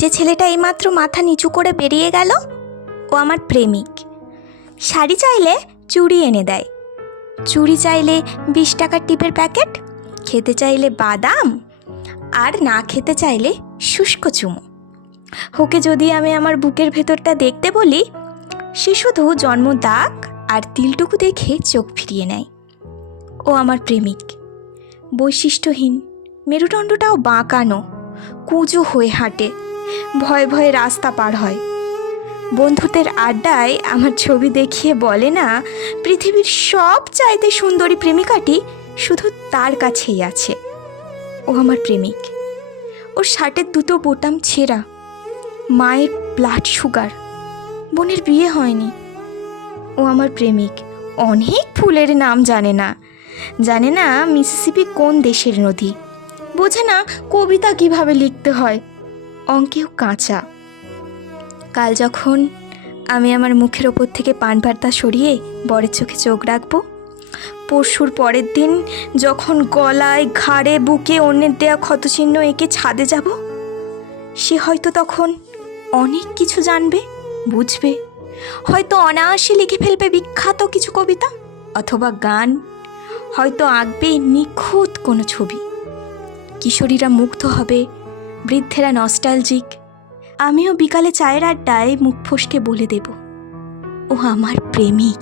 যে ছেলেটা এইমাত্র মাথা নিচু করে বেরিয়ে গেল, ও আমার প্রেমিক। শাড়ি চাইলে চুড়ি এনে দেয়, চুড়ি চাইলে 20 টাকার টিপের প্যাকেট, খেতে চাইলে বাদাম, আর না খেতে চাইলে শুষ্ক চুমো। ওকে যদি আমি আমার বুকের ভেতরটা দেখতে বলি, সে শুধু জন্ম দাগ আর তিলটুকু দেখে চোখ ফিরিয়ে নেয়। ও আমার প্রেমিক, বৈশিষ্ট্যহীন, মেরুদণ্ডটাও বাঁকানো, কুঁজো হয়ে হাঁটে, ভয়ে ভয়ে রাস্তা পার হয়। বন্ধুদের আড্ডায় আমার ছবি দেখিয়ে বলে না, পৃথিবীর সব চাইতে সুন্দরী প্রেমিকাটি শুধু তার কাছেই আছে। ও আমার প্রেমিক। ওর শার্টের দুটো বোতাম ছেঁড়া, মায়ের ব্লাড সুগার, বোনের বিয়ে হয়নি। ও আমার প্রেমিক। অনেক ফুলের নাম জানে না, জানে না মিসিসিপি কোন দেশের নদী, বোঝে না কবিতা কিভাবে লিখতে হয়, অঙ্কেও কাঁচা। কাল যখন আমি আমার মুখের ওপর থেকে পান পাতা সরিয়ে বরের চোখে চোখ রাখবো, পরশুর পরের দিন যখন গলায়, ঘাড়ে, বুকে অন্যের দেয়া ক্ষতচিহ্ন এঁকে ছাদে যাব, সে হয়তো তখন অনেক কিছু জানবে, বুঝবে, হয়তো অনায়াসে লিখে ফেলবে বিখ্যাত কিছু কবিতা অথবা গান, হয়তো আঁকবে নিখুঁত কোনো ছবি। কিশোরীরা মুগ্ধ হবে, বৃদ্ধেরা নস্টালজিক। আমিও বিকালে চায়ের আড্ডায় মুখ ফসকে বলে দেব, ও আমার প্রেমিক।